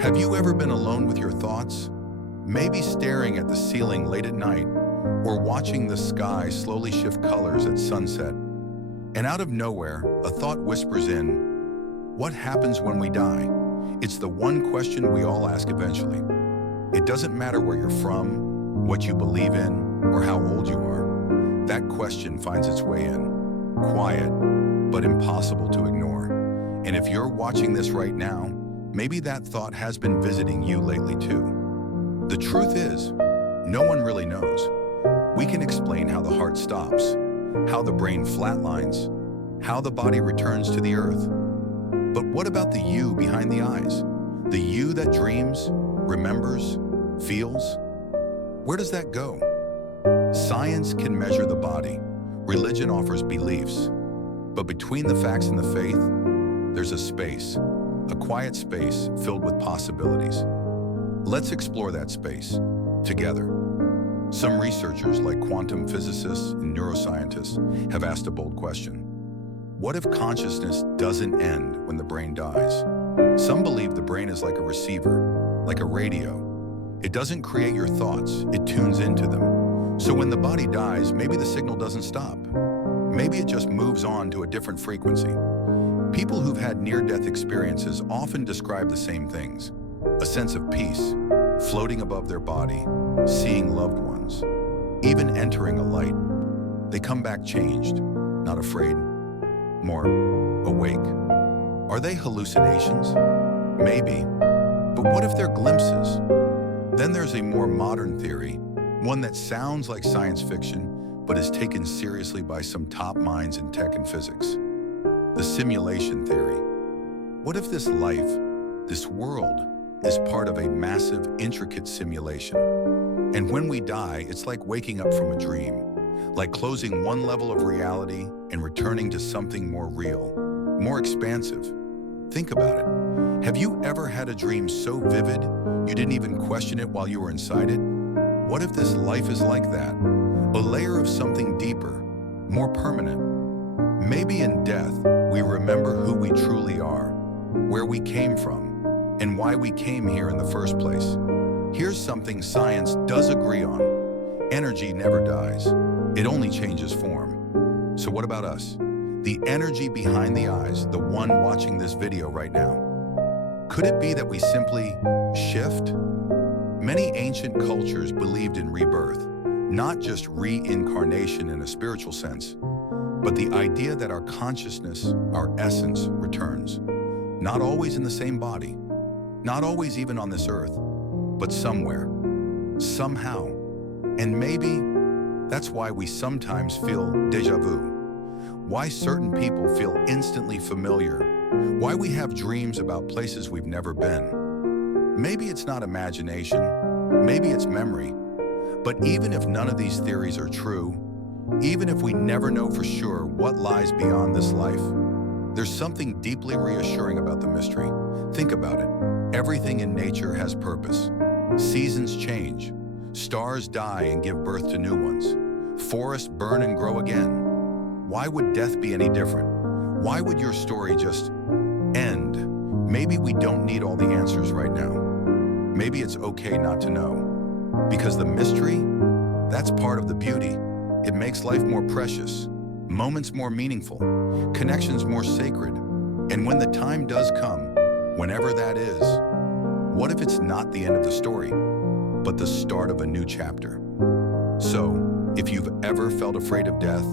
Have you ever been alone with your thoughts? Maybe staring at the ceiling late at night, or watching the sky slowly shift colors at sunset. And out of nowhere, a thought whispers in, what happens when we die? It's the one question we all ask eventually. It doesn't matter where you're from, what you believe in, or how old you are. That question finds its way in. Quiet, but impossible to ignore. And if you're watching this right now, maybe that thought has been visiting you lately too. The truth is, no one really knows. We can explain how the heart stops, how the brain flatlines, how the body returns to the earth. But what about the you behind the eyes? The you that dreams, remembers, feels? Where does that go? Science can measure the body. Religion offers beliefs. But between the facts and the faith, there's a space, a quiet space filled with possibilities. Let's explore that space together. Some researchers, like quantum physicists and neuroscientists, have asked a bold question. What if consciousness doesn't end when the brain dies? Some believe the brain is like a receiver, like a radio. It doesn't create your thoughts, it tunes into them. So when the body dies, maybe the signal doesn't stop. Maybe it just moves on to a different frequency. People who've had near-death experiences often describe the same things. A sense of peace, floating above their body, seeing loved ones, even entering a light. They come back changed, not afraid, more awake. Are they hallucinations? Maybe. But what if they're glimpses? Then there's a more modern theory, one that sounds like science fiction, but is taken seriously by some top minds in tech and physics. The simulation theory. What if this life, this world, is part of a massive, intricate simulation? And when we die, it's like waking up from a dream, like closing one level of reality and returning to something more real, more expansive. Think about it. Have you ever had a dream so vivid you didn't even question it while you were inside it? What if this life is like that? A layer of something deeper, more permanent. Maybe in death, we remember who we truly are, where we came from, and why we came here in the first place. Here's something science does agree on. Energy never dies. It only changes form. So what about us? The energy behind the eyes, the one watching this video right now. Could it be that we simply shift? Many ancient cultures believed in rebirth, not just reincarnation in a spiritual sense, but the idea that our consciousness, our essence, returns. Not always in the same body, not always even on this earth, but somewhere, somehow. And maybe that's why we sometimes feel déjà vu, why certain people feel instantly familiar, why we have dreams about places we've never been. Maybe it's not imagination, maybe it's memory. But even if none of these theories are true, even if we never know for sure what lies beyond this life, there's something deeply reassuring about the mystery. Think about it. Everything in nature has purpose. Seasons change. Stars die and give birth to new ones. Forests burn and grow again. Why would death be any different? Why would your story just end? Maybe we don't need all the answers right now. Maybe it's okay not to know. Because the mystery, that's part of the beauty. It makes life more precious, moments more meaningful, connections more sacred. And when the time does come, whenever that is, what if it's not the end of the story, but the start of a new chapter? So, if you've ever felt afraid of death,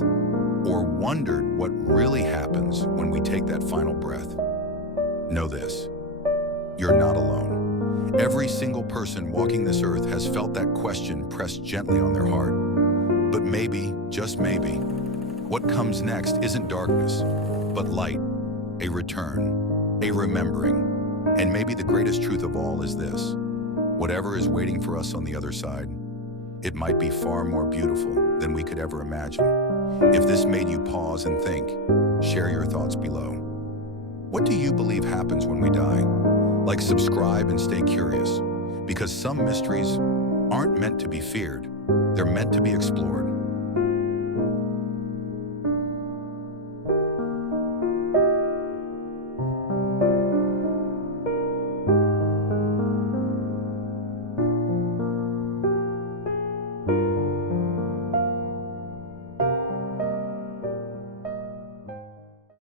or wondered what really happens when we take that final breath, know this: you're not alone. Every single person walking this earth has felt that question pressed gently on their heart. But maybe, just maybe, what comes next isn't darkness, but light, a return, a remembering. And maybe the greatest truth of all is this: whatever is waiting for us on the other side, it might be far more beautiful than we could ever imagine. If this made you pause and think, share your thoughts below. What do you believe happens when we die? Like, subscribe and stay curious, because some mysteries aren't meant to be feared. They're meant to be explored.